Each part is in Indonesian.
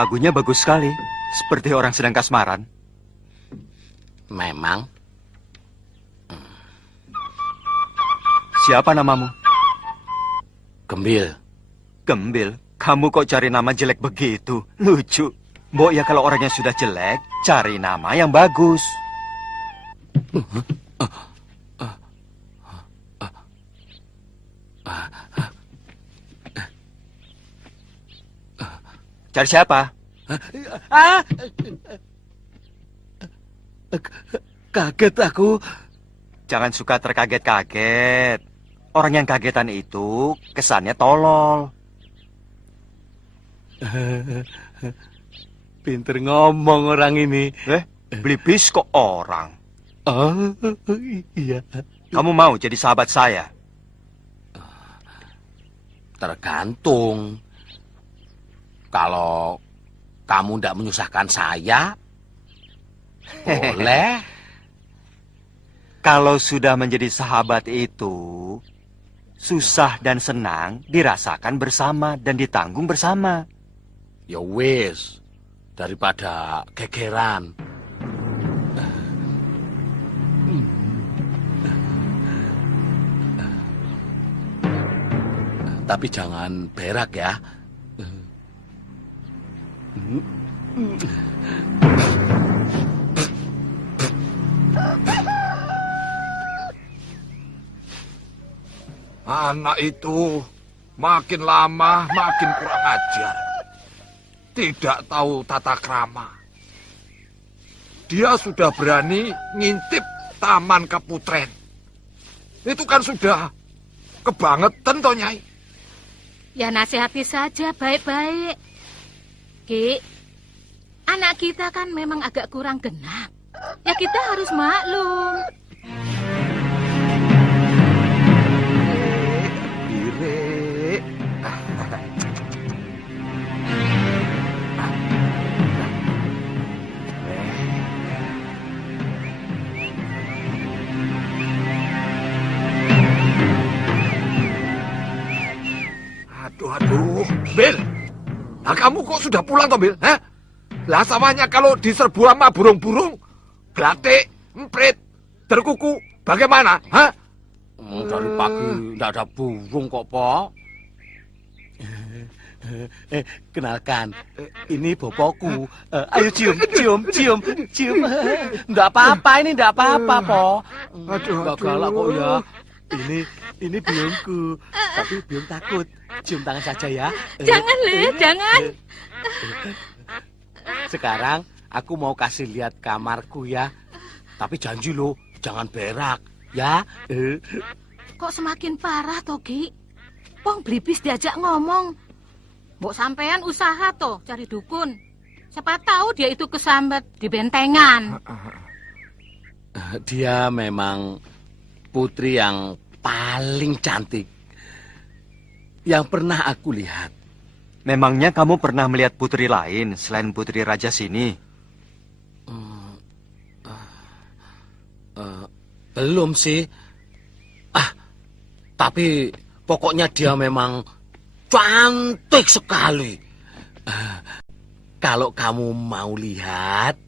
Lagunya bagus sekali, seperti orang sedang kasmaran. Memang. Siapa namamu? Gembil. Gembil? Kamu kok cari nama jelek begitu? Lucu. Mbok ya kalau orangnya sudah jelek, cari nama yang bagus. Cari siapa? Kaget aku. Jangan suka terkaget-kaget. Orang yang kagetan itu kesannya tolol. Pinter ngomong orang ini. Belibis kok orang. Oh, iya. Kamu mau jadi sahabat saya? Tergantung. Kalau kamu tidak menyusahkan saya, boleh. Kalau sudah menjadi sahabat itu, susah dan senang dirasakan bersama dan ditanggung bersama. Ya wis, daripada gegeran. Tapi jangan berak ya. Anak itu makin lama makin kurang ajar. Tidak tahu tata krama. Dia sudah berani ngintip Taman Keputren. Itu kan sudah kebangetan toh, Nyai. Ya nasihati saja baik-baik. Ki, anak kita kan memang agak kurang genap. Ya kita harus maklum. Ire. Aduh, Bil. Nah, kamu kok sudah pulang toh, Bil? Hah? Lah sawahnya kalau diserbu sama burung-burung, glatik, emprit, terkuku, bagaimana? Hah? Dari pagi tidak ada burung kok, Pok. Kenalkan, ini bapakku. Ayo cium. Tidak apa-apa, ini tidak apa-apa, Pok. Enggak galak kok ya. Ini biungku, tapi biung takut. Cium tangan saja ya. Jangan, Le, jangan. Sekarang aku mau kasih lihat kamarku ya. Tapi janji lo, jangan berak ya. Kok semakin parah toh, Ki? Pong Blibis diajak ngomong. Mbok sampean usaha toh cari dukun. Siapa tahu dia itu kesambat di bentengan. Dia memang putri yang paling cantik yang pernah aku lihat. Memangnya kamu pernah melihat putri lain selain putri raja sini? Belum sih. Tapi pokoknya dia memang cantik sekali. Kalau kamu mau lihat,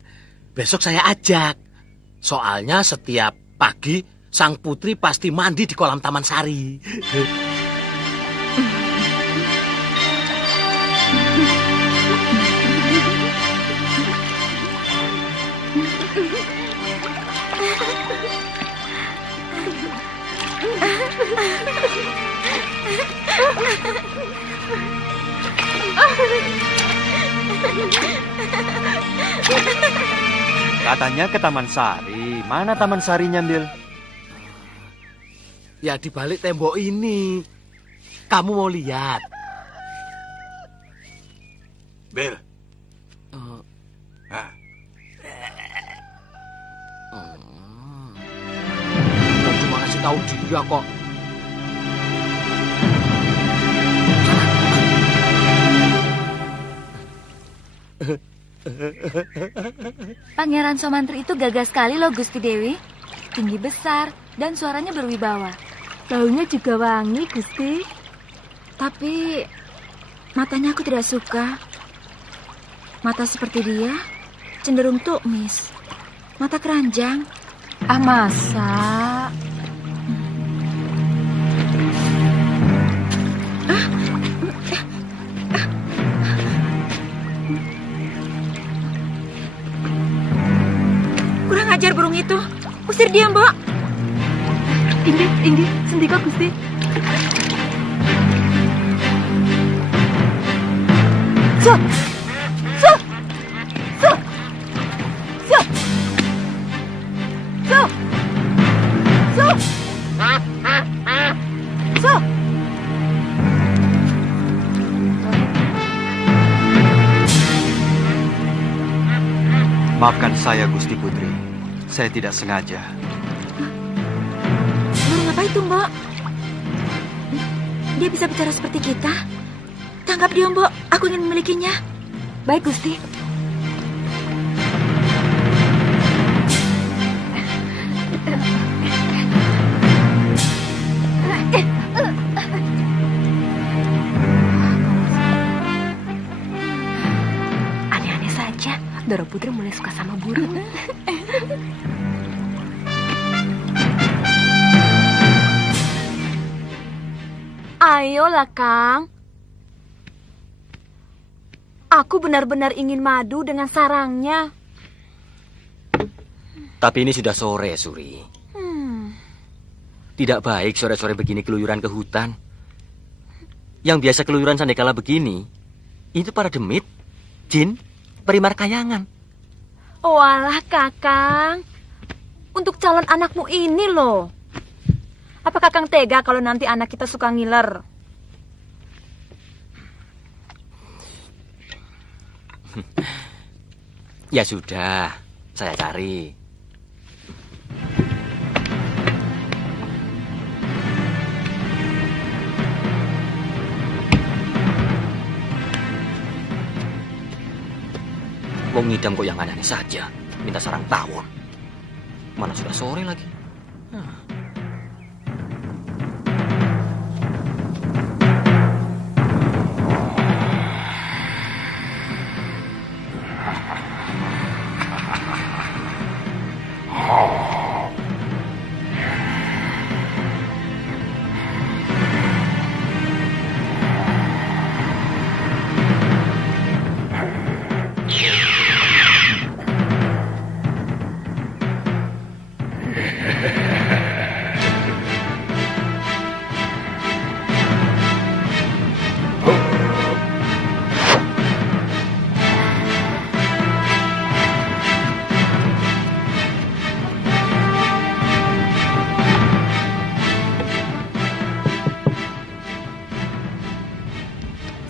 besok saya ajak. Soalnya setiap pagi sang putri pasti mandi di kolam Taman Sari. Katanya ke Taman Sari. Mana Taman Sarinya, Bil? Ya di balik tembok ini. Kamu mau lihat? Bil. Cuma ngasih tahu dia kok. Pangeran Somantri itu gagah sekali loh, Gusti Dewi. Tinggi besar dan suaranya berwibawa. Baunya juga wangi, Gusti. Tapi matanya aku tidak suka. Mata seperti dia cenderung tukmis. Mata keranjang. Ah, masa? Kurang ajar burung itu. Usir dia, Mbok. Inggih, sendika Gusti. Sup! Sup! Sup! Sup! Sup! Sup! Sup! Maafkan saya, Gusti Putri. Saya tidak sengaja. Burung apa itu, Mbok? Dia bisa bicara seperti kita? Tangkap dia, Mbok. Aku ingin memilikinya. Baik, Gusti. Aneh-aneh saja, Doro Putri mulai suka sama burung. Ayolah, Kang. Aku benar-benar ingin madu dengan sarangnya. Tapi ini sudah sore, Suri. Tidak baik sore-sore begini keluyuran ke hutan. Yang biasa keluyuran sandekala begini, itu para demit, jin, perimar kayangan. Oh alah, Kakang. Untuk calon anakmu ini loh. Apa Kakang tega kalau nanti anak kita suka ngiler? Ya sudah, saya cari. Wong ngidam kok yang aneh saja, minta sarang tawon. Mana sudah sore lagi.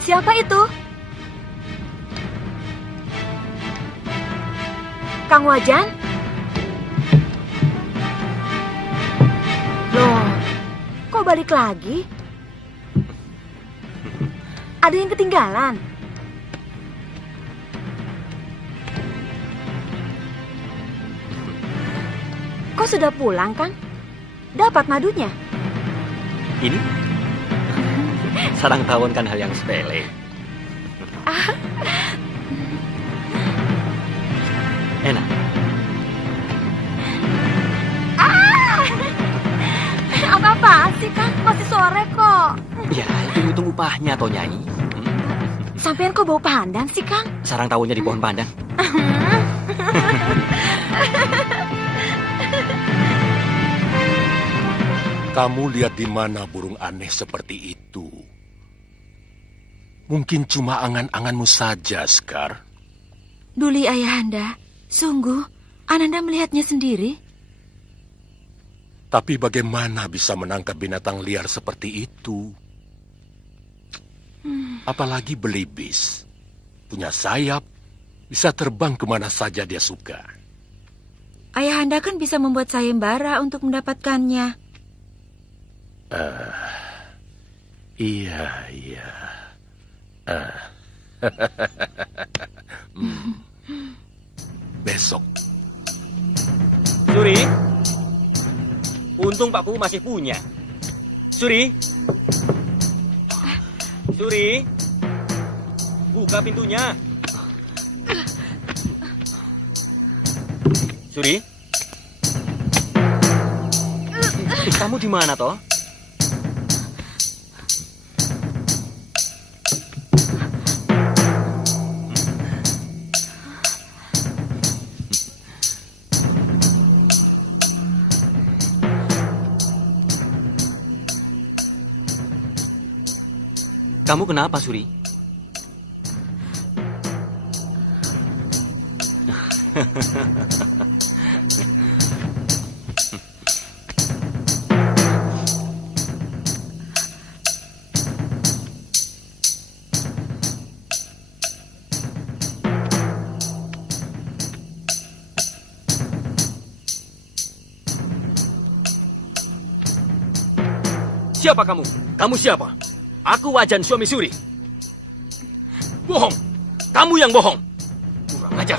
Siapa itu? Kang Wajan? Loh, kok balik lagi? Ada yang ketinggalan? Kok sudah pulang, Kang? Dapat madunya? Ini? Sarang tawon kan hal yang sepele. Enak. Apa-apaan sih, Kang? Masih sore kok. Ya, hitung-hitung upahnya toh Nyai. Sampean kok bau pandan sih, Kang? Sarang tawonnya di pohon pandan. Kamu lihat di mana burung aneh seperti itu? Mungkin cuma angan-anganmu saja, Sekar. Duli Ayahanda, sungguh Ananda melihatnya sendiri. Tapi bagaimana bisa menangkap binatang liar seperti itu? Apalagi belibis. Punya sayap, bisa terbang kemana saja dia suka. Ayahanda kan bisa membuat sayembara untuk mendapatkannya. Iya. Besok. Suri, untung Pak Kuwu masih punya. Suri, buka pintunya. Suri? Kamu di mana, toh? Kamu kenapa, Suri? Siapa kamu? Kamu siapa? Aku Wajan, suami Suri. Bohong. Kamu yang bohong. Kurang ajar.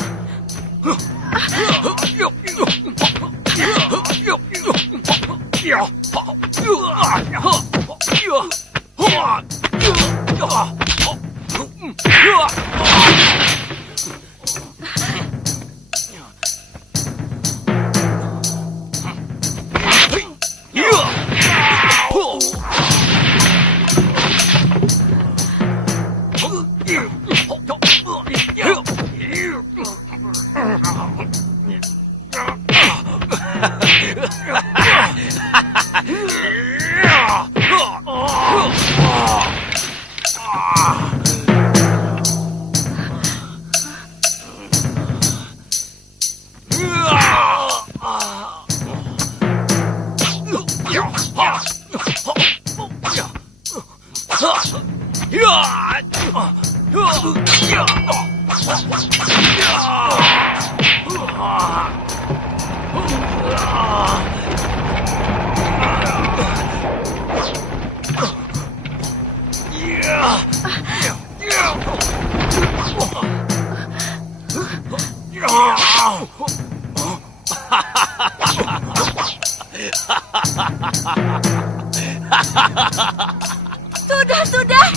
Sudah.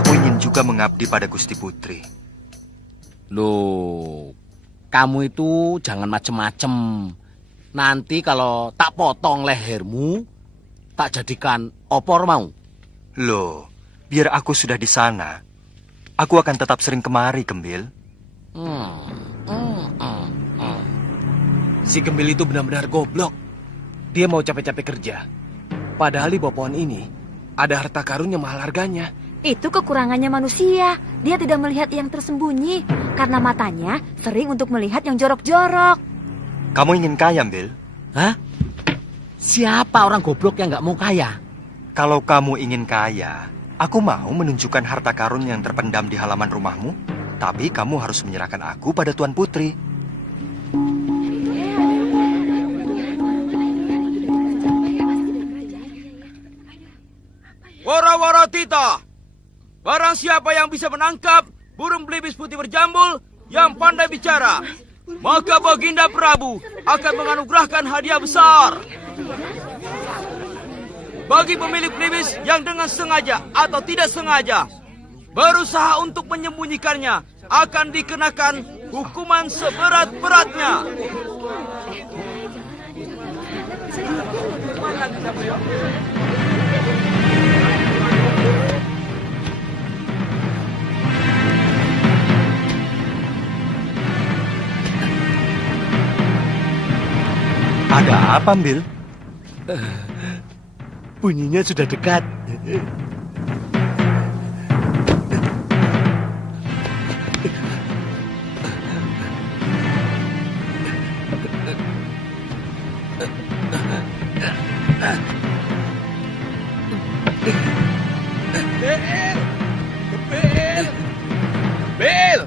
Aku ingin juga mengabdi pada Gusti Putri. Loh, kamu itu jangan macem-macem. Nanti kalau tak potong lehermu, tak jadikan opor mau. Loh, biar aku sudah di sana, aku akan tetap sering kemari, Gembil. Si Gembil itu benar-benar goblok. Dia mau capek-capek kerja. Padahal di bawah pohon ini ada harta karun yang mahal harganya. Itu kekurangannya manusia. Dia tidak melihat yang tersembunyi karena matanya sering untuk melihat yang jorok-jorok. Kamu ingin kaya, Bil? Hah? Siapa orang goblok yang nggak mau kaya? Kalau kamu ingin kaya, aku mau menunjukkan harta karun yang terpendam di halaman rumahmu. Tapi kamu harus menyerahkan aku pada Tuan Putri. Wara-wara tita, barang siapa yang bisa menangkap burung belibis putih berjambul yang pandai bicara, maka Baginda Prabu akan menganugerahkan hadiah besar. Bagi pemilik belibis yang dengan sengaja atau tidak sengaja berusaha untuk menyembunyikannya, akan dikenakan hukuman seberat-beratnya. Ada apa, Bil? Bunyinya sudah dekat. Bil!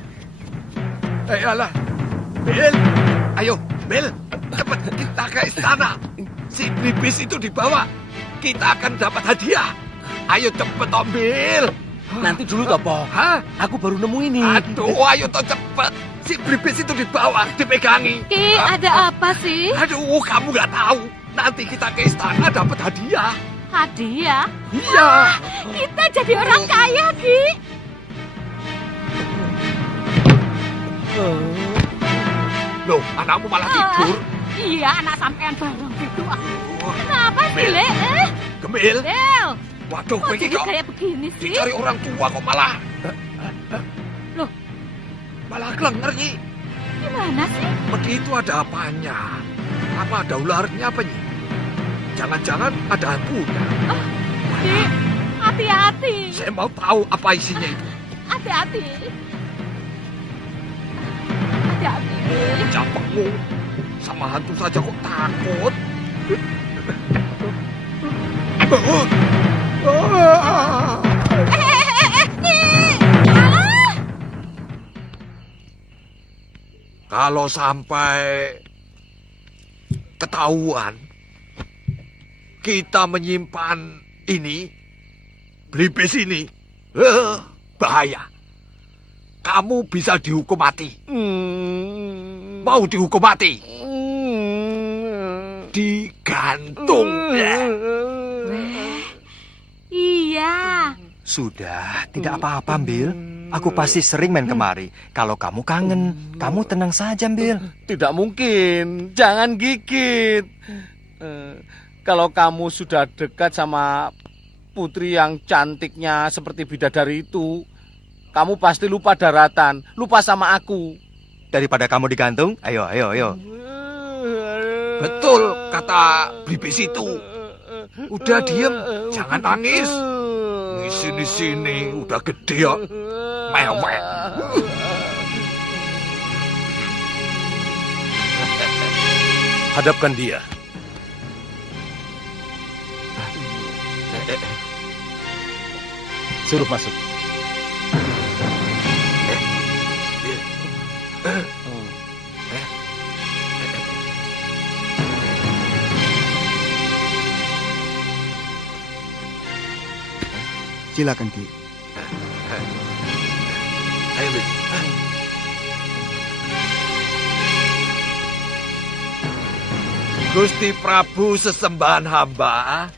Ayolah, Bil! Ayo, Bil! Cepat kita ke istana. Si belibis itu dibawa. Kita akan dapat hadiah. Ayo cepet, Om Bil! Nanti dulu toh, Po. Hah? Aku baru nemu ini. Aduh, ayo toh cepet. Si belibis itu dibawa, dipegangi. Ki, ada apa sih? Aduh, kamu nggak tahu. Nanti kita ke istana dapat hadiah. Hadiah? Iya. Kita jadi orang kaya, Ki. Loh, anakmu malah tidur. Iya, anak sampean bareng gitu. Kenapa sih, Le? Gemil. Del. Waduh, Kok kowe iki jadi kok kayak begini sih? dicari orang tua kok malah. Loh. Malah klenger, Nyi. Gimana sih? Begitu ada apanya? Apa ada ularnya apa, Nyi? Jangan-jangan ada hantunya. Ki, hati-hati. Saya mau tahu apa isinya itu. Hati-hati. Hati-hati. Capekmu. Sama hantu saja kok takut. Kalau sampai ketahuan kita menyimpan ini, Blibis ini, bahaya. Kamu bisa dihukum mati. Mau dihukum mati? Digantung. Iya. Sudah, tidak apa-apa, Bil. Aku pasti sering main kemari. Kalau kamu kangen, kamu tenang saja, Bil. Tidak mungkin, jangan gigit. Kalau kamu sudah dekat sama putri yang cantiknya seperti bidadari itu, kamu pasti lupa daratan, lupa sama aku. Daripada kamu digantung, ayo. Betul kata Blibis itu. Udah diem, jangan nangis. Di sini udah gede ya. Mewek. Hadapkan dia. Suruh masuk. Silakan, Ki. Ayo, Bil. Gusti Prabu sesembahan hamba.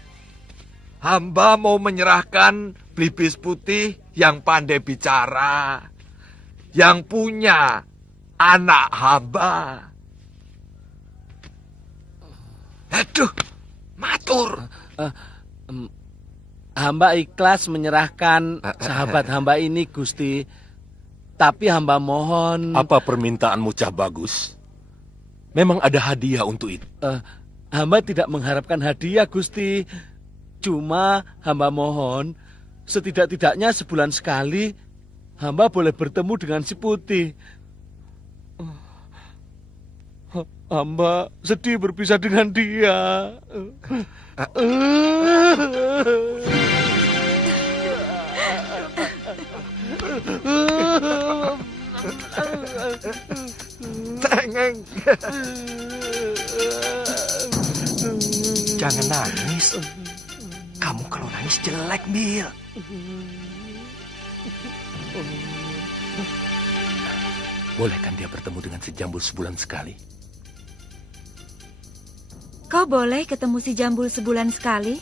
Hamba mau menyerahkan Blibis putih yang pandai bicara, yang punya anak hamba. Aduh, matur. Hamba ikhlas menyerahkan sahabat hamba ini, Gusti. Tapi hamba mohon... Apa permintaanmu, Cah Bagus? Memang ada hadiah untuk itu. Hamba tidak mengharapkan hadiah, Gusti. Cuma hamba mohon, setidak-tidaknya sebulan sekali, hamba boleh bertemu dengan si putih. Hamba sedih berpisah dengan dia. Tengeng. Jangan nangis. Kamu kalau nangis jelek, Bil. Bolehkan dia bertemu dengan si Jambul sebulan sekali? Kau boleh ketemu si Jambul sebulan sekali?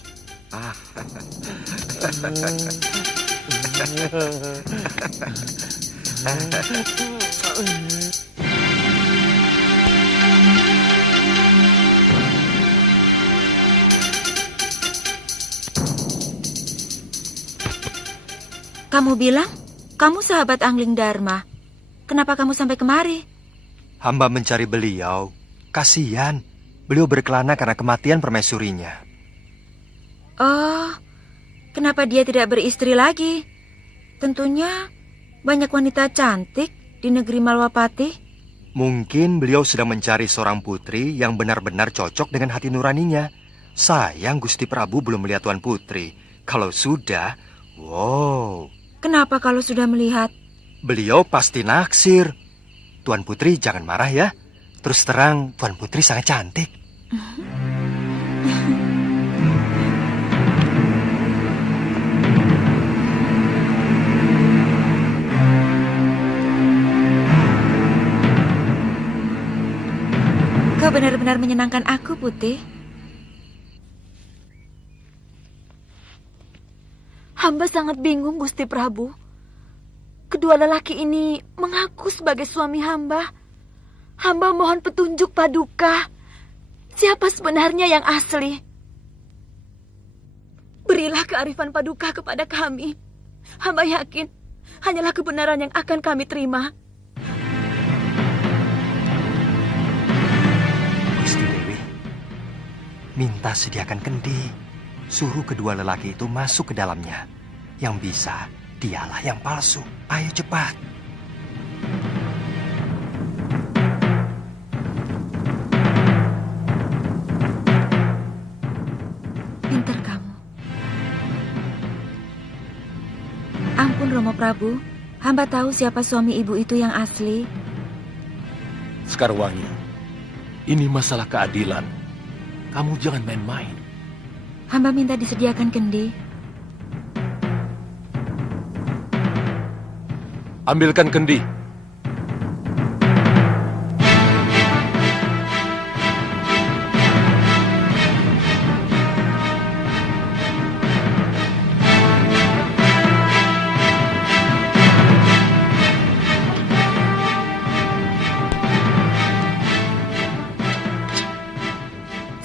Kamu bilang kamu sahabat Angling Dharma. Kenapa kamu sampai kemari? Hamba mencari beliau. Kasihan. Beliau berkelana karena kematian permaisurinya. Oh, kenapa dia tidak beristri lagi? Tentunya banyak wanita cantik di negeri Malwapati. Mungkin beliau sedang mencari seorang putri yang benar-benar cocok dengan hati nuraninya. Sayang Gusti Prabu belum melihat Tuan Putri. Kalau sudah, wow. Kenapa kalau sudah melihat? Beliau pasti naksir. Tuan Putri jangan marah ya. Terus terang, Tuan Putri sangat cantik. Kau benar-benar menyenangkan aku, Putih. Hamba sangat bingung, Gusti Prabu. Kedua lelaki ini mengaku sebagai suami hamba. Hamba mohon petunjuk Paduka. Siapa sebenarnya yang asli? Berilah kearifan Paduka kepada kami. Hamba yakin hanyalah kebenaran yang akan kami terima. Gusti Dewi, minta sediakan kendi. Suruh kedua lelaki itu masuk ke dalamnya. Yang bisa, dialah yang palsu. Ayo cepat. Pintar kamu. Ampun Romo Prabu, hamba tahu siapa suami ibu itu yang asli. Sekarwangi, ini masalah keadilan. Kamu jangan main-main. Hamba minta disediakan kendi. Ambilkan kendi.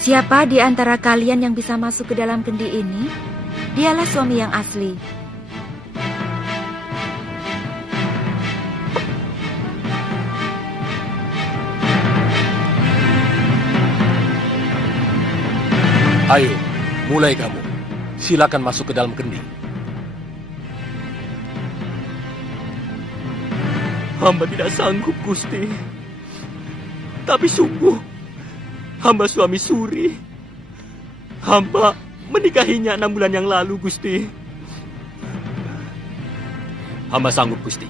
Siapa di antara kalian yang bisa masuk ke dalam kendi ini? Dialah suami yang asli. Ayo, mulai kamu. Silakan masuk ke dalam kendi. Hamba tidak sanggup, Gusti. Tapi sungguh, hamba suami Suri. Hamba menikahinya 6 bulan yang lalu, Gusti. Hamba sanggup, Gusti.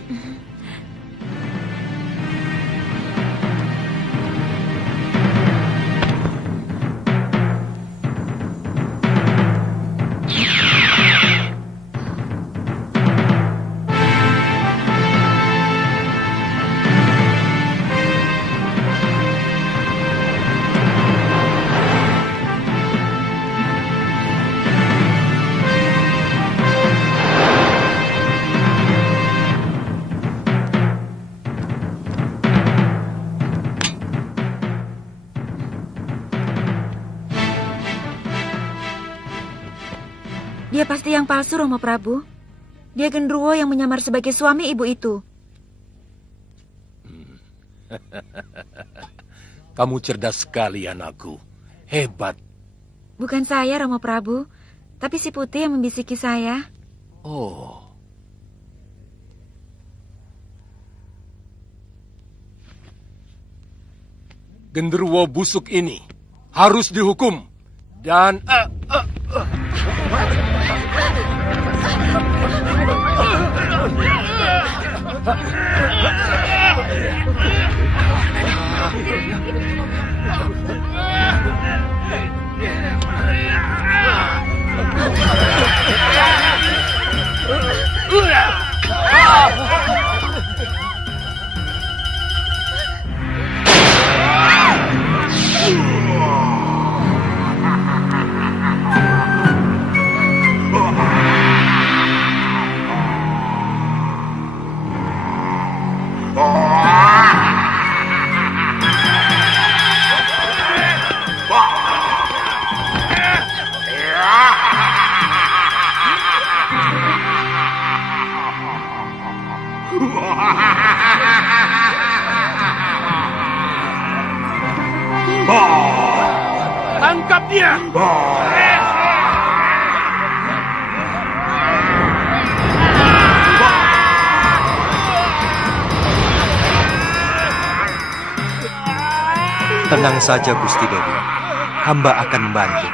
Dia pasti yang palsu, Romo Prabu. Dia genderuwo yang menyamar sebagai suami ibu itu. Kamu cerdas sekali, anakku. Hebat. Bukan saya, Romo Prabu, tapi si Putih yang membisiki saya. Oh. Genderuwo busuk ini harus dihukum dan tangkap dia. Tenang saja, Gusti Dewi. Hamba akan membantu.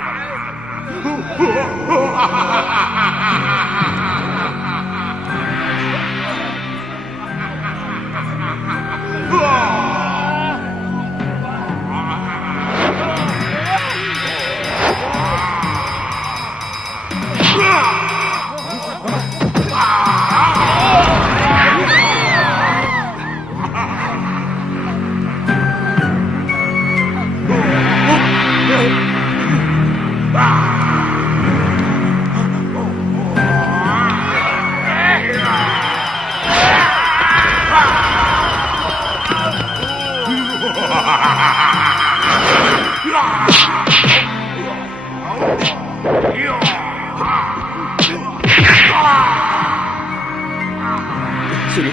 Suri,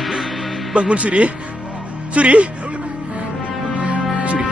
bangun Suri. Suri. Suri.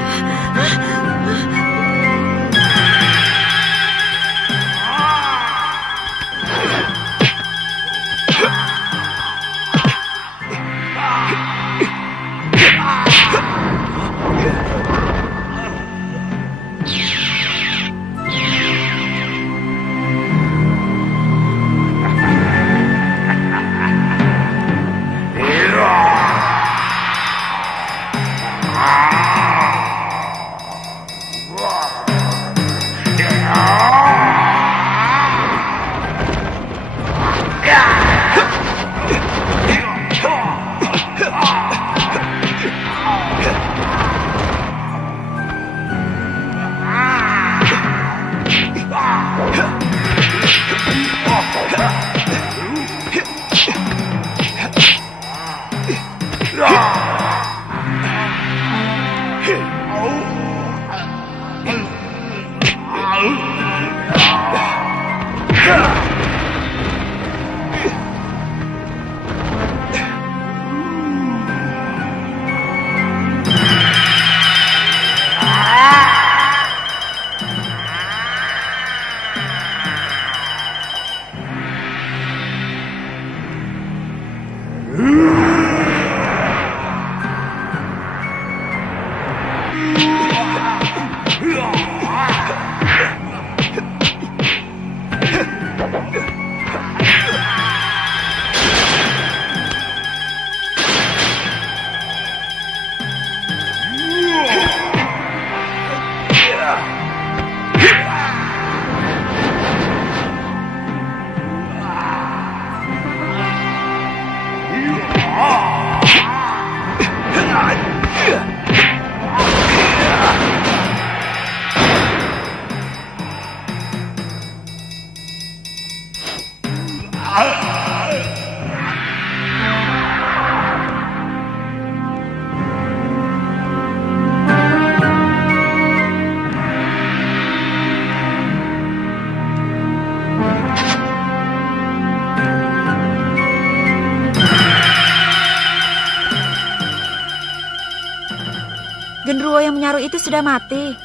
Genderuwo yang menyaruh itu sudah mati.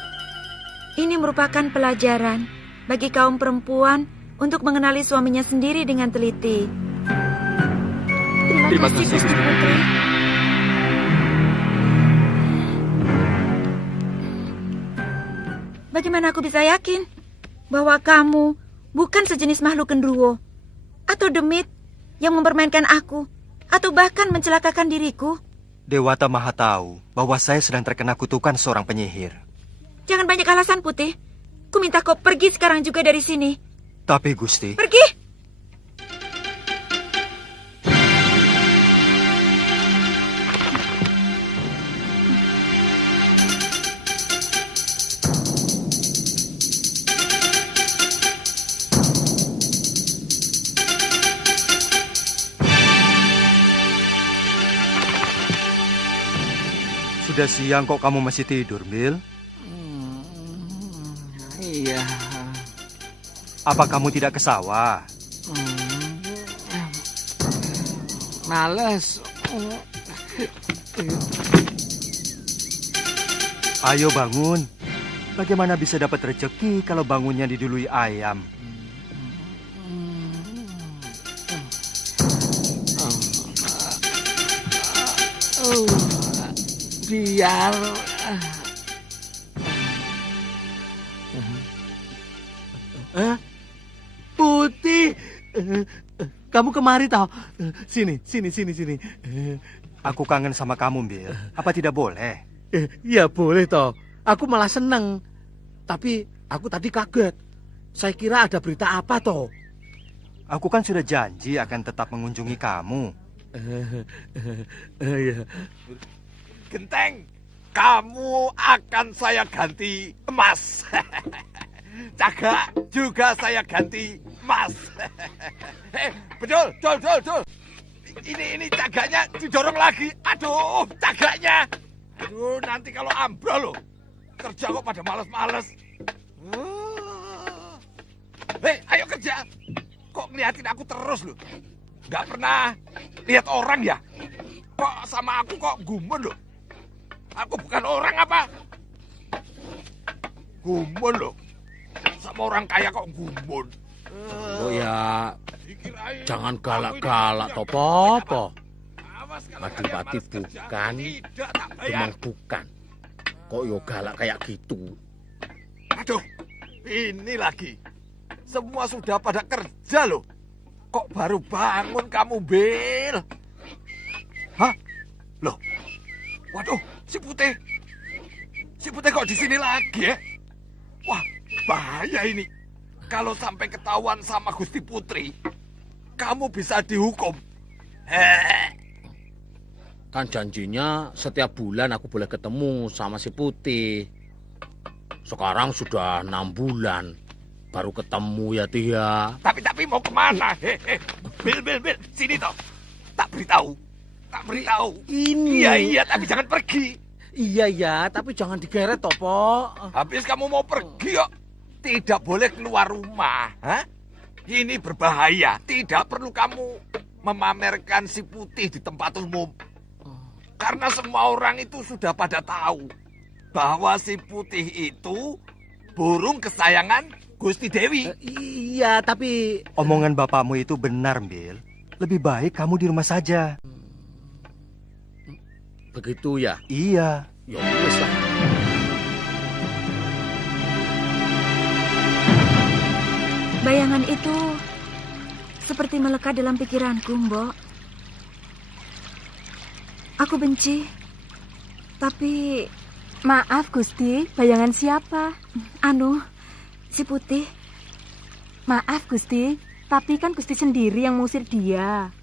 Ini merupakan pelajaran bagi kaum perempuan untuk mengenali suaminya sendiri dengan teliti. Terima kasih, Gusti Putri. Bagaimana aku bisa yakin bahwa kamu bukan sejenis makhluk genderuwo atau demit yang mempermainkan aku atau bahkan mencelakakan diriku? Dewata Maha tahu bahwa saya sedang terkena kutukan seorang penyihir. Jangan banyak alasan, Putih. Ku minta kau pergi sekarang juga dari sini. Tapi Gusti... Pergi! Sudah siang kok kamu masih tidur, Bill? Iya. Apa kamu tidak ke sawah? Males. Ayo bangun. Bagaimana bisa dapat rezeki kalau bangunnya didului ayam? Biar Putih, kamu kemari tau? Sini. Aku kangen sama kamu, Bill. Apa tidak boleh? Ya boleh toh. Aku malah seneng. Tapi aku tadi kaget. Saya kira ada berita apa toh? Aku kan sudah janji akan tetap mengunjungi kamu. Ya. Genteng, kamu akan saya ganti emas. Cagak juga saya ganti emas. Betul. Ini cagaknya didorong lagi. Aduh, cagaknya. Aduh, nanti kalau ambrol loh. Kerja kok pada males-males. Ayo kerja. Kok ngeliatin aku terus loh. Nggak pernah lihat orang ya? Kok sama aku kok gumun loh? Aku bukan orang apa? Gumun loh. Sama orang kaya kok gumun. Oh ya, jangan galak-galak toh, Popo. Adipati bukan, memang bukan. Kok yo galak kayak gitu? Aduh, ini lagi. Semua sudah pada kerja loh. Kok baru bangun kamu, Bil? Hah? Loh? Waduh, si Putih. Si Putih kok di sini lagi ya? Wah, bahaya ini. Kalau sampai ketahuan sama Gusti Putri, kamu bisa dihukum. Kan janjinya setiap bulan aku boleh ketemu sama si Putih. Sekarang sudah 6 bulan. Baru ketemu ya, Tia. Tapi mau kemana? Bil, sini toh. Tak beritahu. Ini. Iya, tapi jangan pergi. Iya, tapi jangan digeret toh, Po. Habis kamu mau pergi kok. Tidak boleh keluar rumah. Hah? Ini berbahaya. Tidak perlu kamu memamerkan si Putih di tempat umum. Karena semua orang itu sudah pada tahu bahwa si Putih itu burung kesayangan Gusti Dewi. Iya, tapi... Omongan bapakmu itu benar, Bil. Lebih baik kamu di rumah saja. Begitu ya? Iya. Ya wis lah. Bayangan itu seperti melekat dalam pikiranku, Mbok. Aku benci, tapi... Maaf, Gusti, bayangan siapa? Si Putih. Maaf, Gusti, tapi kan Gusti sendiri yang mengusir dia.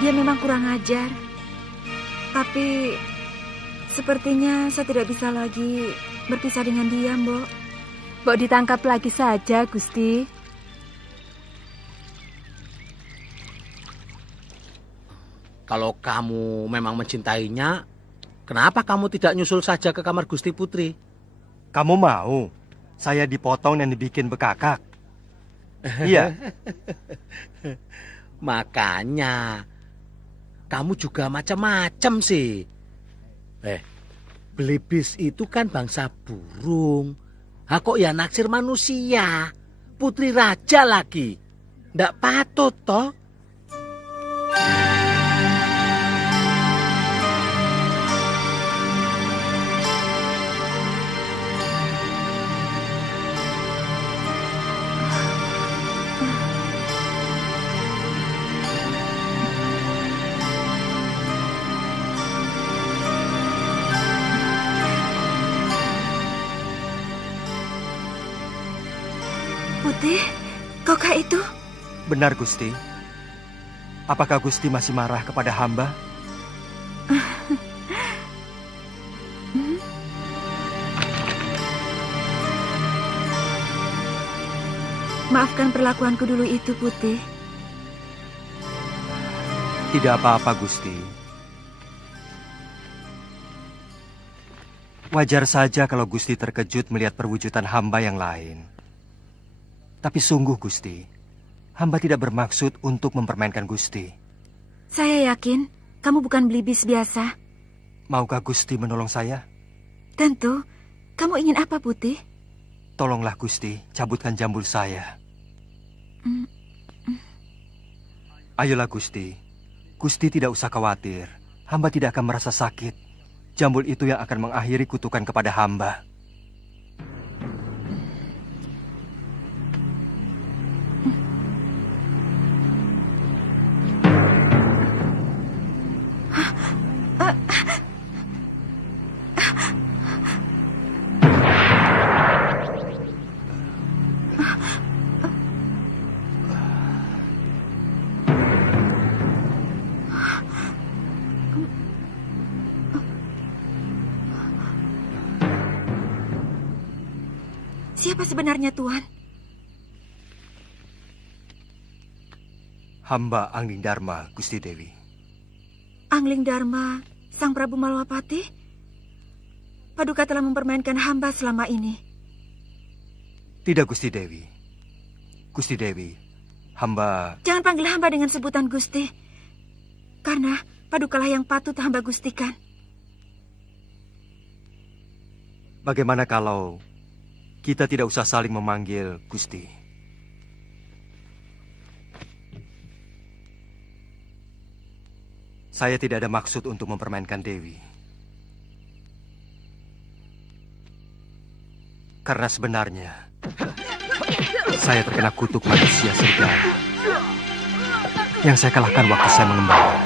Dia memang kurang ajar. Tapi sepertinya saya tidak bisa lagi berpisah dengan dia, Mbok. Mbok ditangkap lagi saja, Gusti. Kalau kamu memang mencintainya, kenapa kamu tidak nyusul saja ke kamar Gusti Putri? Kamu mau saya dipotong dan dibikin bekakak? Iya. Makanya kamu juga macam-macam sih. Belibis itu kan bangsa burung. Kok ya naksir manusia? Putri raja lagi. Ndak patut toh. Putih, kaukah itu? Benar, Gusti. Apakah Gusti masih marah kepada hamba? Maafkan perlakuanku dulu itu, Putih. Tidak apa-apa, Gusti. Wajar saja kalau Gusti terkejut melihat perwujudan hamba yang lain. Tapi sungguh, Gusti, hamba tidak bermaksud untuk mempermainkan Gusti. Saya yakin kamu bukan belibis biasa. Maukah Gusti menolong saya? Tentu. Kamu ingin apa, Putih? Tolonglah, Gusti, cabutkan jambul saya. Ayolah, Gusti. Gusti tidak usah khawatir. Hamba tidak akan merasa sakit. Jambul itu yang akan mengakhiri kutukan kepada hamba. Siapa sebenarnya Tuan? Hamba Angling Dharma, Gusti Dewi. Angling Dharma, Sang Prabu Malwapati? Paduka telah mempermainkan hamba selama ini. Tidak, Gusti Dewi. Gusti Dewi, hamba... Jangan panggil hamba dengan sebutan Gusti. Karena Padukalah yang patut hamba gustikan. Bagaimana kalau kita tidak usah saling memanggil Gusti? Saya tidak ada maksud untuk mempermainkan Dewi. Karena sebenarnya saya terkena kutuk manusia serigala yang saya kalahkan waktu saya mengembara.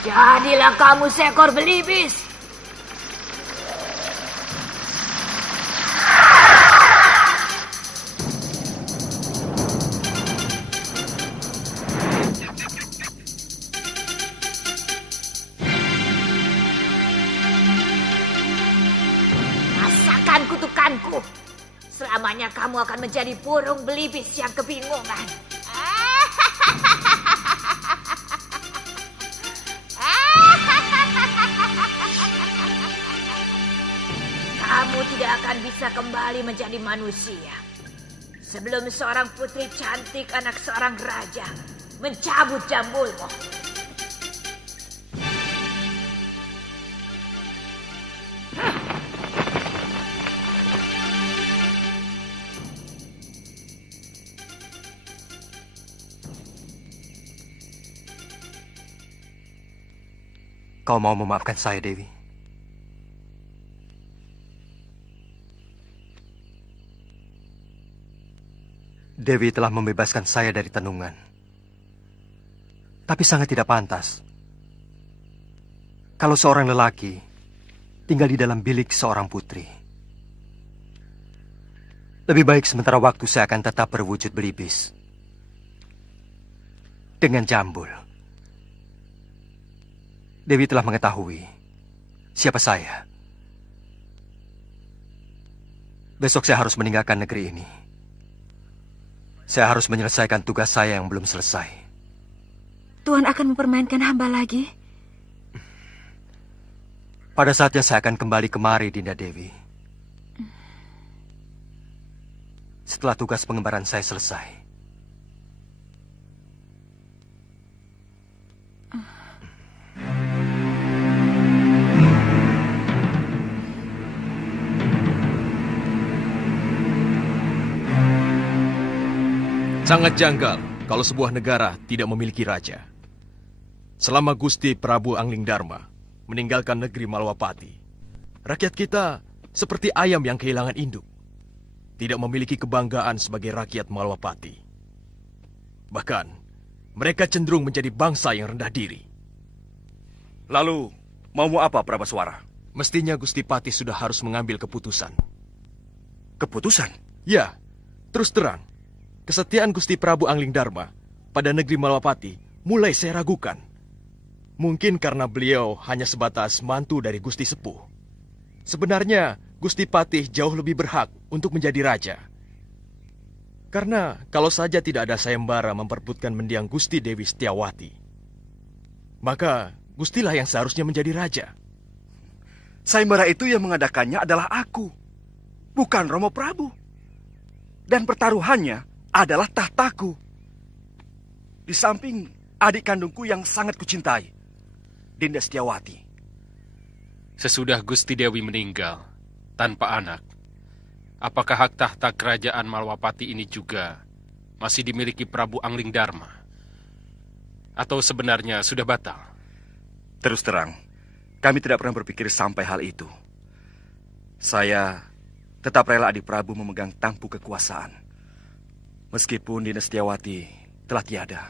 Jadilah kamu seekor belibis. Rasakan kutukanku. Selamanya kamu akan menjadi burung belibis yang kebingungan. Kamu tidak akan bisa kembali menjadi manusia sebelum seorang putri cantik anak seorang raja mencabut jambulmu. Kau mau memaafkan saya, Dewi? Dewi telah membebaskan saya dari tenungan. Tapi sangat tidak pantas kalau seorang lelaki tinggal di dalam bilik seorang putri. Lebih baik sementara waktu saya akan tetap berwujud belibis dengan jambul. Dewi telah mengetahui siapa saya. Besok saya harus meninggalkan negeri ini. Saya harus menyelesaikan tugas saya yang belum selesai. Tuhan akan mempermainkan hamba lagi? Pada saatnya saya akan kembali kemari, Dinda Dewi. Setelah tugas pengembaraan saya selesai. Sangat janggal kalau sebuah negara tidak memiliki raja. Selama Gusti Prabu Angling Dharma meninggalkan negeri Malwapati, rakyat kita seperti ayam yang kehilangan induk. Tidak memiliki kebanggaan sebagai rakyat Malwapati. Bahkan, mereka cenderung menjadi bangsa yang rendah diri. Lalu, maumu apa, Prabaswara? Mestinya Gusti Patih sudah harus mengambil keputusan. Keputusan? Ya, terus terang. Kesetiaan Gusti Prabu Angling Dharma pada negeri Malwapati mulai saya ragukan. Mungkin karena beliau hanya sebatas mantu dari Gusti Sepuh. Sebenarnya Gusti Patih jauh lebih berhak untuk menjadi raja. Karena kalau saja tidak ada sayembara memperebutkan mendiang Gusti Dewi Setiawati, maka Gustilah yang seharusnya menjadi raja. Sayembara itu yang mengadakannya adalah aku, bukan Romo Prabu. Dan pertaruhannya adalah tahtaku. Di samping adik kandungku yang sangat kucintai, Dinda Setiawati. Sesudah Gusti Dewi meninggal tanpa anak, apakah hak tahta kerajaan Malwapati ini juga masih dimiliki Prabu Angling Dharma? Atau sebenarnya sudah batal? Terus terang, kami tidak pernah berpikir sampai hal itu. Saya tetap rela adik Prabu memegang tampuk kekuasaan. Meskipun Dinda Setiawati telah tiada.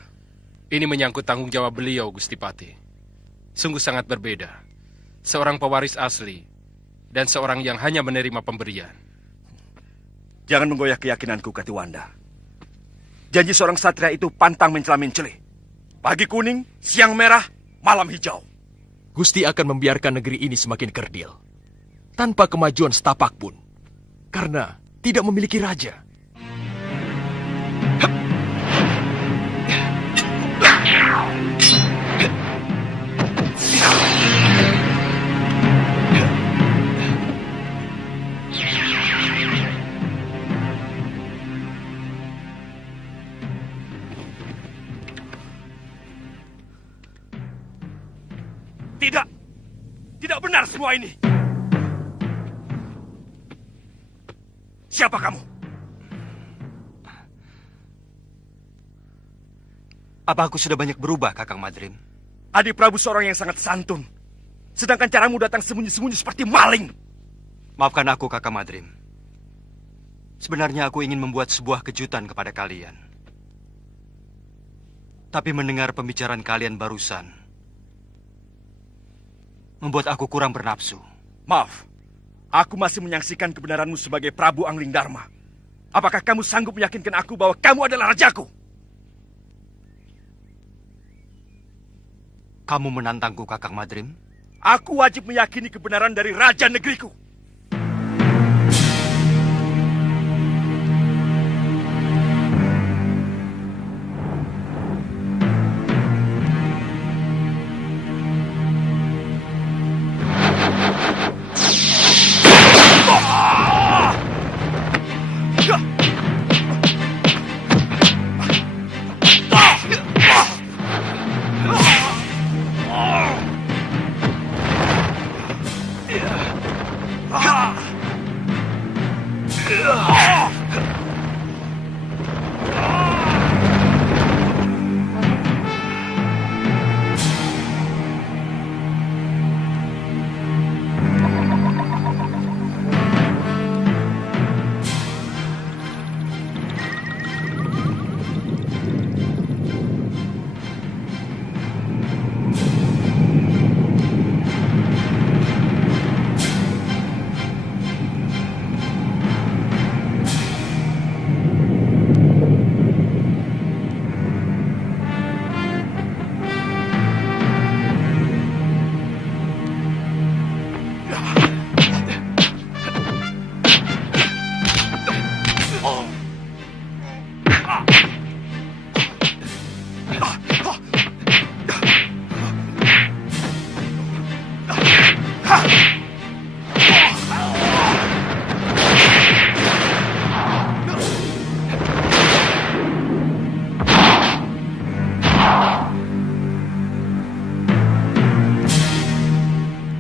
Ini menyangkut tanggung jawab beliau, Gusti Patih. Sungguh sangat berbeda. Seorang pewaris asli dan seorang yang hanya menerima pemberian. Jangan menggoyah keyakinanku, Katiwanda. Janji seorang satria itu pantang mencela-mencela. Pagi kuning, siang merah, malam hijau. Gusti akan membiarkan negeri ini semakin kerdil, tanpa kemajuan setapak pun, karena tidak memiliki raja. Tidak benar semua ini. Siapa kamu? Apa aku sudah banyak berubah, Kakang Madrim? Adi Prabu seorang yang sangat santun. Sedangkan caramu datang sembunyi-sembunyi seperti maling. Maafkan aku, Kakang Madrim. Sebenarnya aku ingin membuat sebuah kejutan kepada kalian. Tapi mendengar pembicaraan kalian barusan membuat aku kurang bernafsu. Maaf, aku masih menyaksikan kebenaranmu sebagai Prabu Angling Dharma. Apakah kamu sanggup meyakinkan aku bahwa kamu adalah rajaku? Kamu menantangku, Kakang Madrim? Aku wajib meyakini kebenaran dari raja negeriku.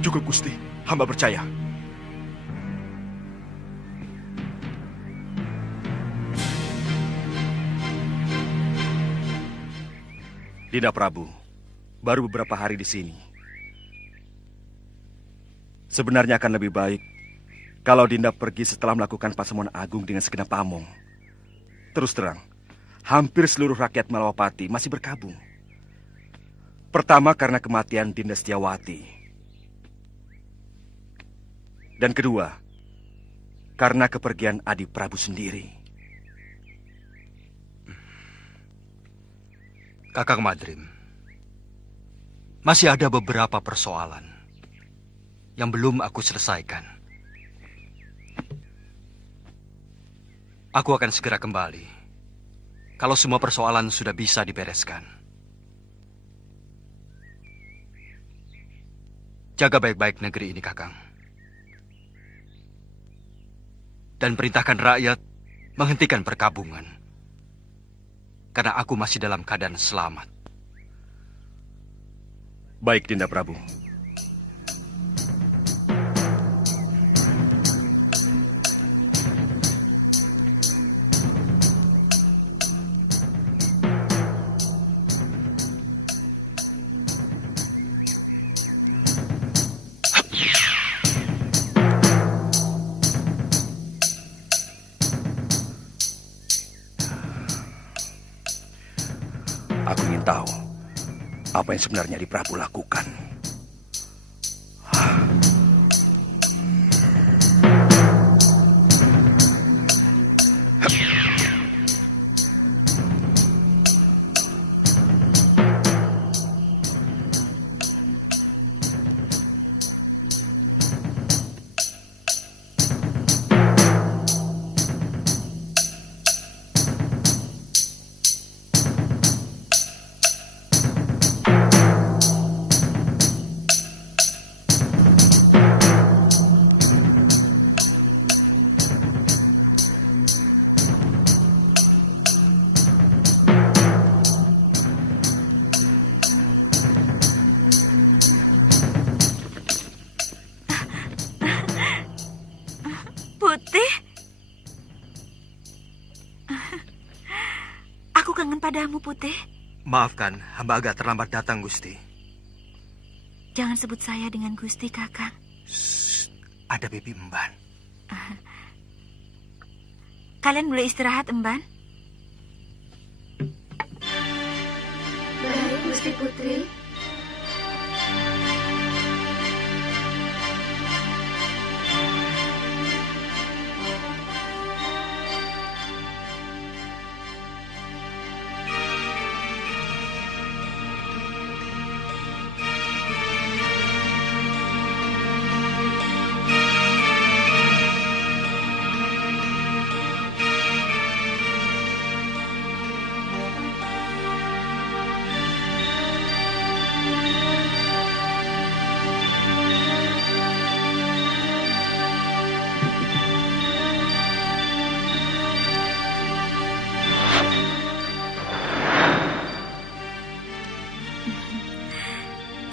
Cukup, Gusti. Hamba percaya. Dinda Prabu, baru beberapa hari di sini. Sebenarnya akan lebih baik kalau Dinda pergi setelah melakukan pasemuan agung dengan segenap pamong. Terus terang, hampir seluruh rakyat Malawapati masih berkabung. Pertama karena kematian Dinda Setiawati. Dan kedua, karena kepergian Adi Prabu sendiri. Kakang Madrim, masih ada beberapa persoalan yang belum aku selesaikan. Aku akan segera kembali kalau semua persoalan sudah bisa dibereskan. Jaga baik-baik negeri ini, Kakang. Dan perintahkan rakyat menghentikan perkabungan. Karena aku masih dalam keadaan selamat. Baik, Dinda Prabu. Aku ingin tahu apa yang sebenarnya Adi Prabu lakukan. Putih. Aku kangen padamu, Putih. Maafkan, hamba agak terlambat datang, Gusti. Jangan sebut saya dengan Gusti, Kakang. Ada Bibi Emban. Kalian boleh istirahat, Emban. Baik, Gusti Putri.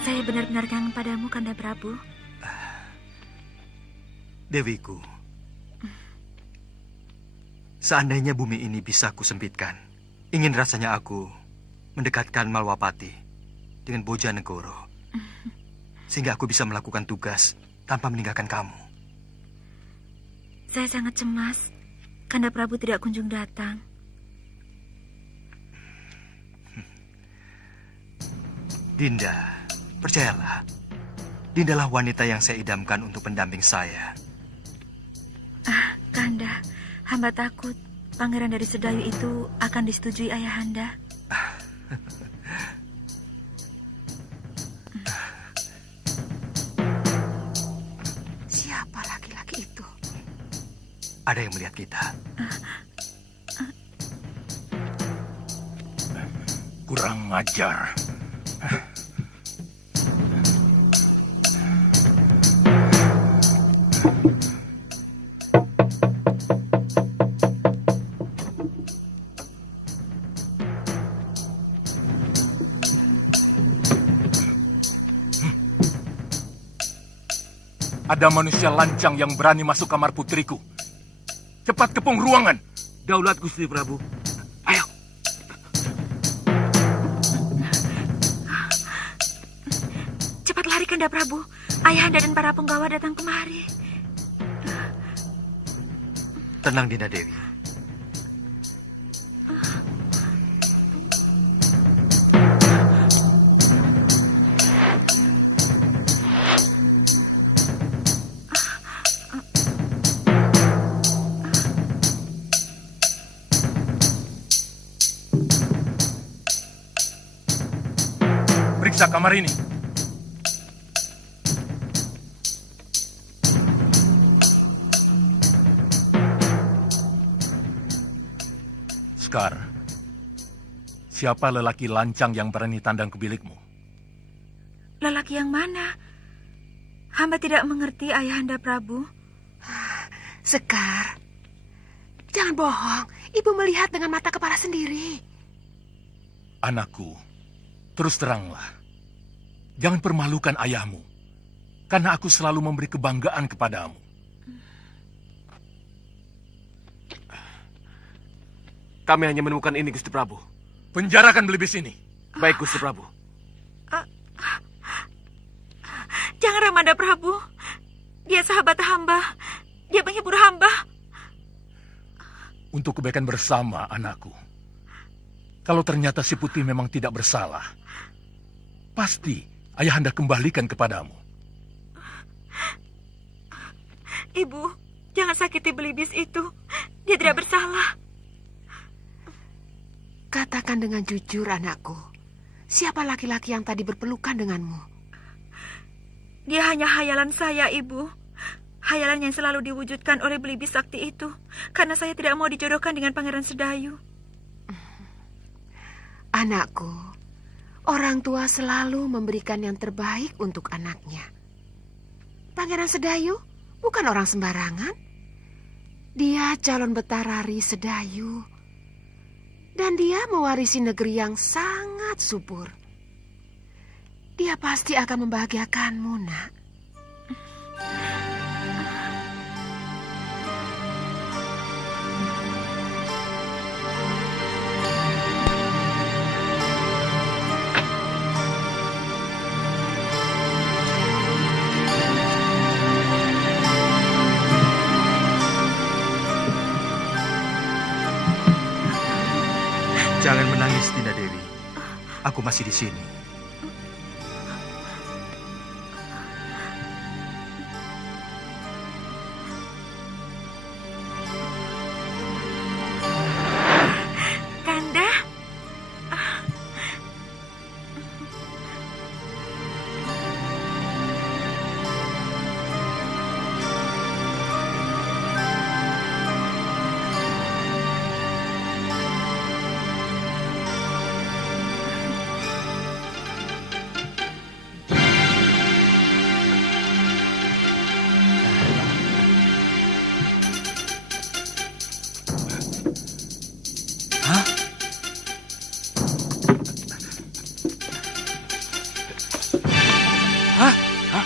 Saya benar-benar kangen padamu, Kanda Prabu. Dewiku, seandainya bumi ini bisa kusempitkan, ingin rasanya aku mendekatkan Malwapati dengan Bojanegoro, sehingga aku bisa melakukan tugas tanpa meninggalkan kamu. Saya sangat cemas. Kanda Prabu tidak kunjung datang. Dinda, percayalah, Dindalah wanita yang saya idamkan untuk pendamping saya. Kanda, hamba takut pangeran dari Sedayu itu akan disetujui ayahanda. Siapa laki-laki itu? Ada yang melihat kita. Kurang ajar. Ada manusia lancang yang berani masuk kamar putriku. Cepat kepung ruangan. Daulat Gusti Prabu. Ayo. Cepat lari, Kanda Prabu. Ayahanda dan para penggawa datang kemari. Tenang, Dinda Dewi. Periksa kamar ini. Sekar, siapa lelaki lancang yang berani tandang ke bilikmu? Lelaki yang mana? Hamba tidak mengerti, Ayahanda Prabu. Sekar, jangan bohong. Ibu melihat dengan mata kepala sendiri. Anakku, terus teranglah. Jangan permalukan ayahmu, karena aku selalu memberi kebanggaan kepadamu. Kami hanya menemukan ini, Gusti Prabu. Penjarakan belibis ini. Baik, Gusti Prabu. Jangan, Ramanda Prabu. Dia sahabat hamba. Dia penghibur hamba. Untuk kebaikan bersama, anakku. Kalau ternyata si Putih memang tidak bersalah, pasti ayahanda kembalikan kepadamu. Ibu, jangan sakiti belibis itu. Dia tidak bersalah. Katakan dengan jujur, anakku. Siapa laki-laki yang tadi berpelukan denganmu? Dia hanya hayalan saya, Ibu. Hayalan yang selalu diwujudkan oleh belibis sakti itu. Karena saya tidak mau dijodohkan dengan Pangeran Sedayu. Anakku, orang tua selalu memberikan yang terbaik untuk anaknya. Pangeran Sedayu bukan orang sembarangan. Dia calon Betarari Sedayu. Dan dia mewarisi negeri yang sangat subur. Dia pasti akan membahagiakanmu, nak. Jangan menangis, Dinda Dewi. Aku masih di sini. Kanda.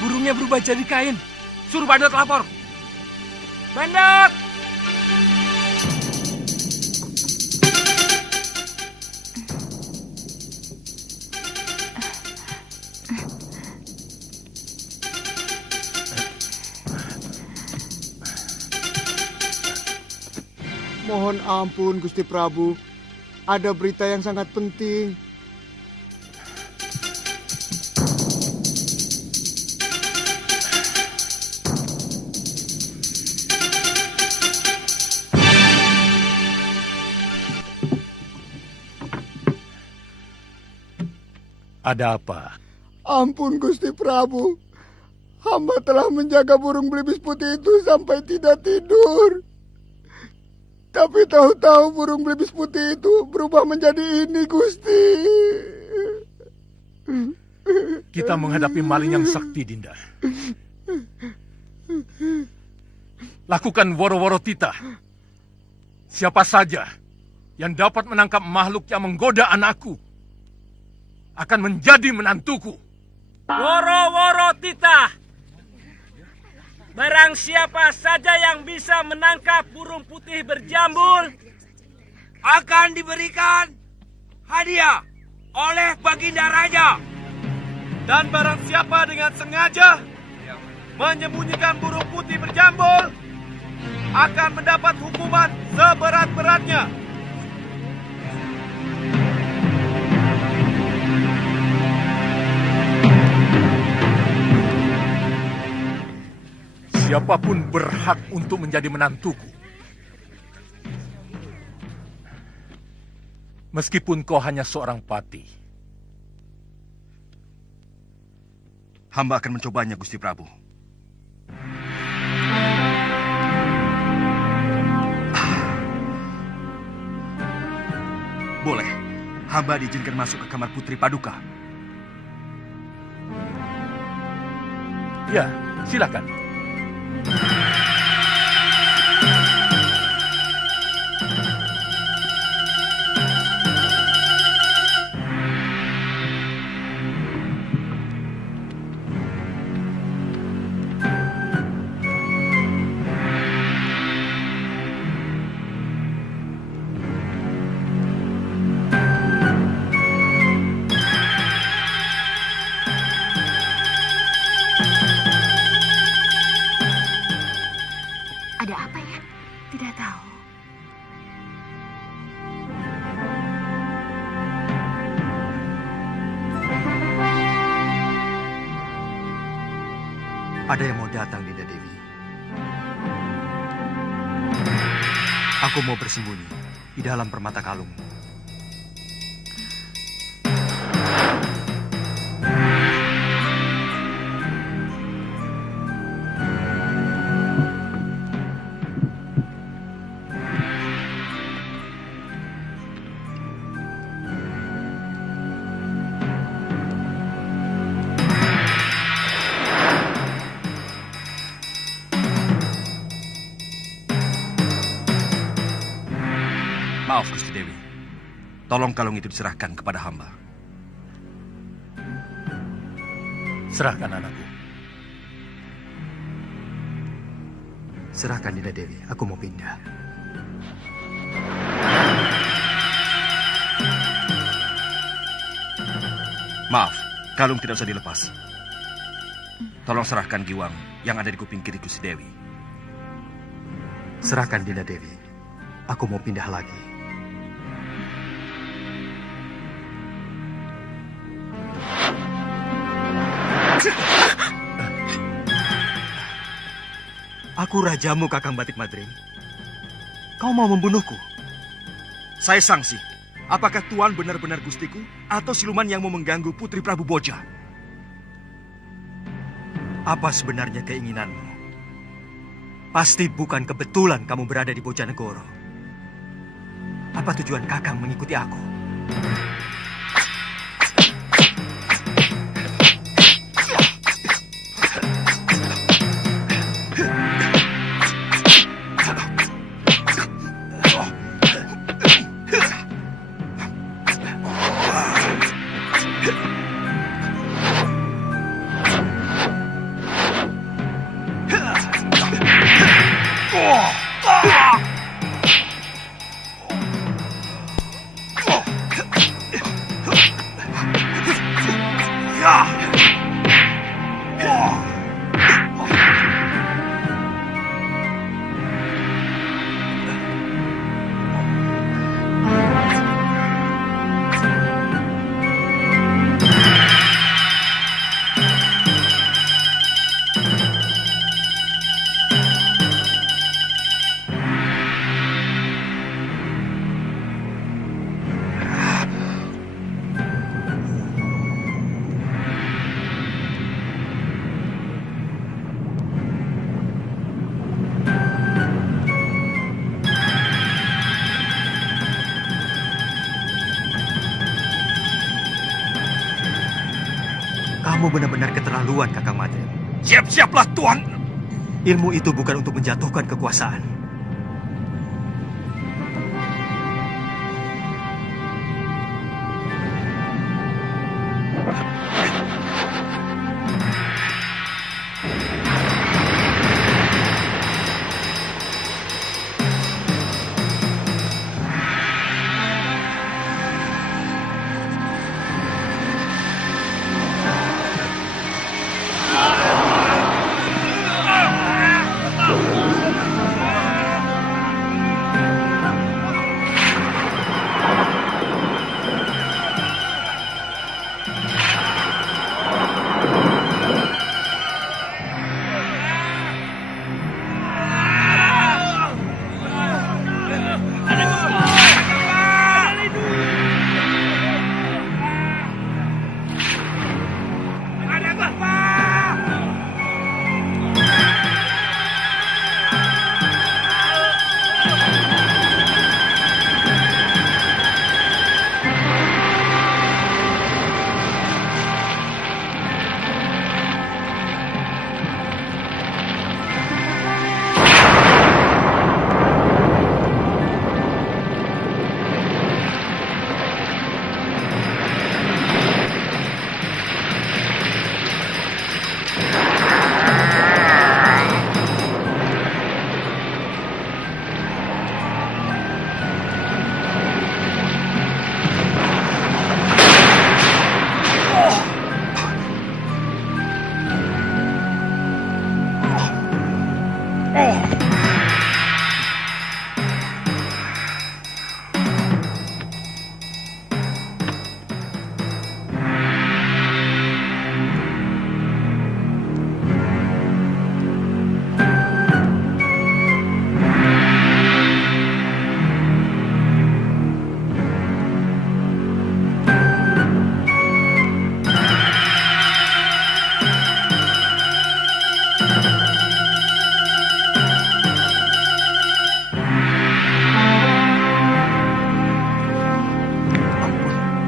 Burungnya berubah jadi kain. Suruh Bandot lapor. Bandot! Mohon ampun, Gusti Prabu. Ada berita yang sangat penting. Ada apa? Ampun, Gusti Prabu. Hamba telah menjaga burung belibis putih itu sampai tidak tidur. Tapi tahu-tahu burung belibis putih itu berubah menjadi ini, Gusti. Kita menghadapi maling yang sakti, Dinda. Lakukan woro-woro titah. Siapa saja yang dapat menangkap makhluk yang menggoda anakku akan menjadi menantuku. Woro-woro titah. Barang siapa saja yang bisa menangkap burung putih berjambul akan diberikan hadiah oleh Baginda Raja. Dan barang siapa dengan sengaja menyembunyikan burung putih berjambul akan mendapat hukuman seberat-beratnya. Siapapun berhak untuk menjadi menantuku. Meskipun kau hanya seorang patih. Hamba akan mencobanya, Gusti Prabu. Boleh. Hamba diizinkan masuk ke kamar Putri Paduka. Ya, silakan. Ada apa ya? Tidak tahu. Ada yang mau datang, Dinda Dewi. Aku mau bersembunyi di dalam permata kalung. Maaf, Gusti Dewi. Tolong kalung itu diserahkan kepada hamba. Serahkan anakku. Serahkan, Dinda Dewi. Aku mau pindah. Maaf, kalung tidak usah dilepas. Tolong serahkan giwang yang ada di kuping kiri Gusti Dewi. Serahkan, Dinda Dewi. Aku mau pindah lagi. Aku rajamu, Kakang Batik Madrim. Kau mau membunuhku? Saya sangsi. Apakah Tuan benar-benar gustiku atau siluman yang mau mengganggu Putri Prabu Boja? Apa sebenarnya keinginanmu? Pasti bukan kebetulan kamu berada di Bojanegoro. Apa tujuan Kakang mengikuti aku? Kamu benar-benar keterlaluan, Kakang Madrim. Siap-siaplah, Tuan. Ilmu itu bukan untuk menjatuhkan kekuasaan.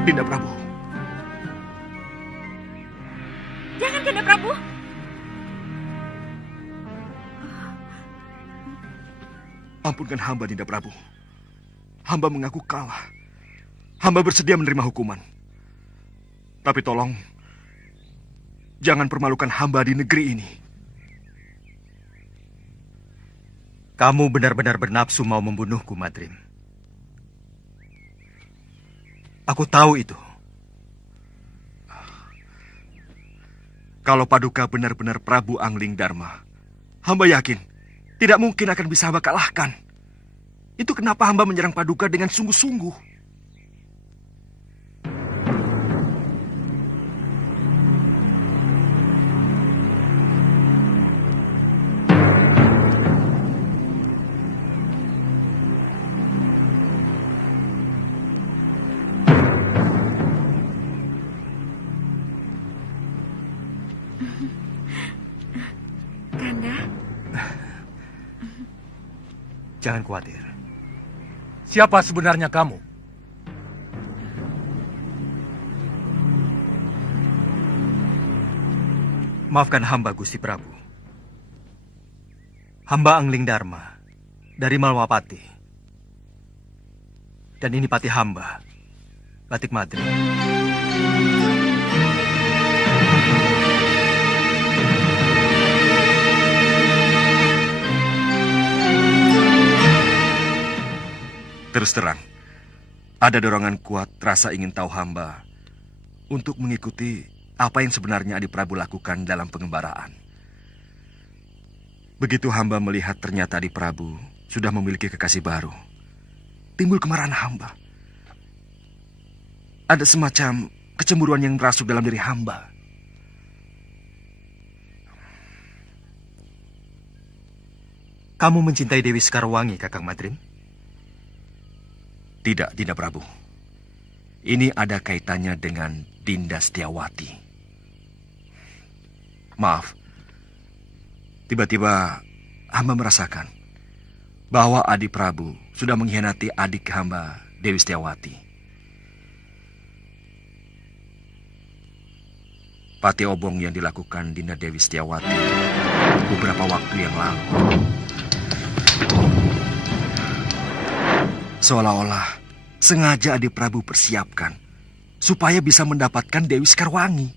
Dinda Prabu. Jangan, Dinda Prabu. Ampunkan hamba, Dinda Prabu. Hamba mengaku kalah. Hamba bersedia menerima hukuman. Tapi tolong, jangan permalukan hamba di negeri ini. Kamu benar-benar bernafsu mau membunuhku, Madrim. Aku tahu itu. Kalau Paduka benar-benar Prabu Angling Dharma, hamba yakin tidak mungkin akan bisa hamba kalahkan. Itu kenapa hamba menyerang Paduka dengan sungguh-sungguh. Jangan khawatir. Siapa sebenarnya kamu? Maafkan hamba, Gusti Prabu. Hamba Angling Dharma dari Malwapati. Dan ini pati hamba, Batik Madri. Terus terang, ada dorongan kuat rasa ingin tahu hamba untuk mengikuti apa yang sebenarnya Adi Prabu lakukan dalam pengembaraan. Begitu hamba melihat ternyata Adi Prabu sudah memiliki kekasih baru, timbul kemarahan hamba. Ada semacam kecemburuan yang merasuk dalam diri hamba. Kamu mencintai Dewi Sekarwangi, Kakang Madrim? Tidak, Dinda Prabu. Ini ada kaitannya dengan Dinda Setiawati. Maaf, tiba-tiba hamba merasakan bahwa Adi Prabu sudah mengkhianati adik hamba, Dewi Setiawati. Pati obong yang dilakukan Dinda Dewi Setiawati beberapa waktu yang lalu, seolah-olah sengaja Adi Prabu persiapkan supaya bisa mendapatkan Dewi Sekarwangi.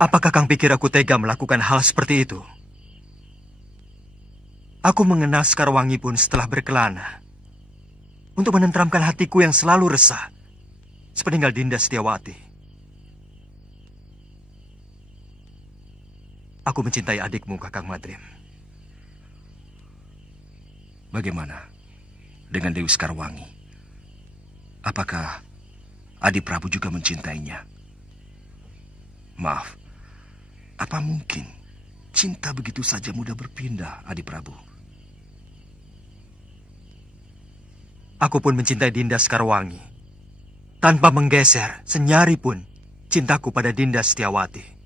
Apakah Kang pikir aku tega melakukan hal seperti itu? Aku mengenal Sekarwangi pun setelah berkelana untuk menenteramkan hatiku yang selalu resah sepeninggal Dinda Setiawati. Aku mencintai adikmu, Kakang Madrim. Bagaimana dengan Dewi Sekarwangi? Apakah Adi Prabu juga mencintainya? Maaf, apa mungkin cinta begitu saja mudah berpindah, Adi Prabu? Aku pun mencintai Dinda Sekarwangi tanpa menggeser senyari pun cintaku pada Dinda Setiawati.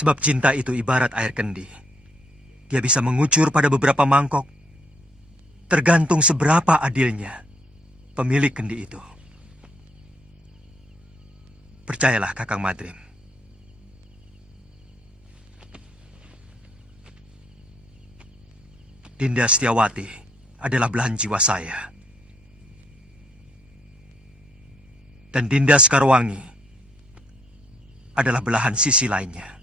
Sebab cinta itu ibarat air kendi. Dia bisa mengucur pada beberapa mangkok, tergantung seberapa adilnya pemilik kendi itu. Percayalah, Kakang Madrim. Dinda Setiawati adalah belahan jiwa saya. Dan Dinda Sekarwangi adalah belahan sisi lainnya.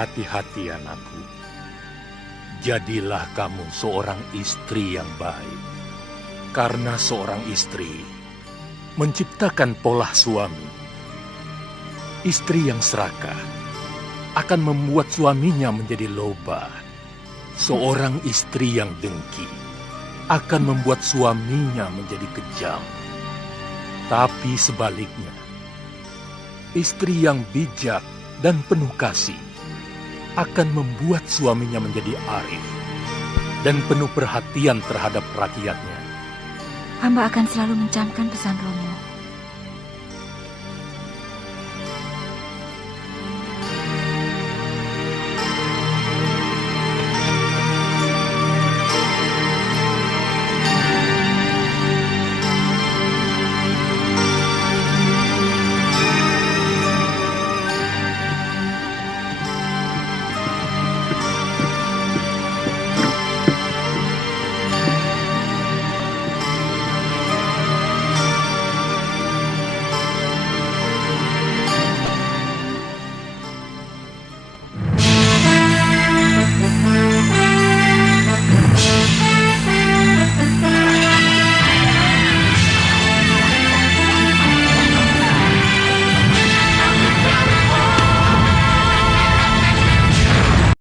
Hati-hati anakku, jadilah kamu seorang istri yang baik. Karena seorang istri menciptakan pola suami. Istri yang serakah akan membuat suaminya menjadi loba. Seorang istri yang dengki akan membuat suaminya menjadi kejam. Tapi sebaliknya, istri yang bijak dan penuh kasih akan membuat suaminya menjadi arif dan penuh perhatian terhadap rakyatnya. Hamba akan selalu mencamkan pesan Romo.